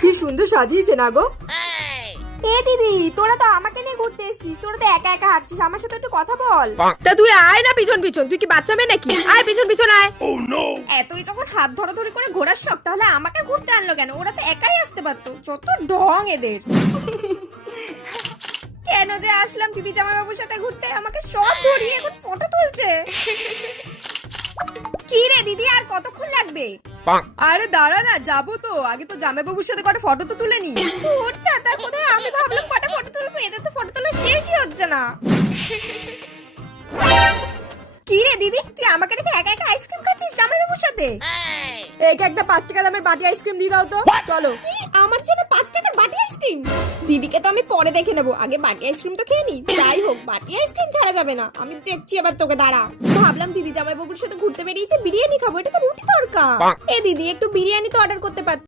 কি সুন্দর সাজিয়েছে না গো। এ দিদি, তোরা তো আমাকে নিয়ে ঘুরতে এসেছিস, তোরা তো একা একা হাঁটছিস, আমার সাথে একটু কথা বল। তা তুই আয় না পিছন পিছন, তুই কি বাচ্চা মেয়ে নাকি? আয় পিছন পিছন আয়। এতই যখন হাত ধরাধরি করে ঘোরার শখ, তাহলে আমাকে ঘুরতে আনলো কেন? ওরা তো একাই আসতে পারতো, যত ঢং এদের। কেন যে আসলাম দিদি জামাইবাবুর সাথে ঘুরতে, আমাকে সব ধরিয়ে এখন ফটো তুলছে। কি রে দিদি, আর কতক্ষণ লাগবে? আরে দাঁড়া না, যাবো তো, আগে তো জামাইবাবুর সাথে কটা ফটো তো তুলে নি। ওর ছাতা কোথায়? আমি ভাবলাম কটা ফটো তুলবো, এদের তো ফটো তোলা শেষই হচ্ছে না। কি রে দিদি, তুই আমাকে রেখে একা একা আইসক্রিম খাচ্ছিস জামাইবাবুর সাথে? একে একটা 5 টাকা দামের বাটি আইসক্রিম দিয়ে দাও তো। চলো। কি, আমার জন্য 5 টাকার বাটি আইসক্রিম? দিদিকে তো আমি পরে দেখে নেবো, আগে বাটি আইসক্রিম তো খেয়ে নি। যাই হোক, বাটি আইসক্রিম ছাড়া যাবে না, আমি দেখছি এবার তোকে, দাঁড়া। ভাবলাম দিদি জামাইবাবুর সাথে ঘুরতে বেরিয়েছে, বিরিয়ানি খাবো, এটা তো রুটি তড়কা। এ দিদি, একটু বিরিয়ানি তো অর্ডার করতে পারত।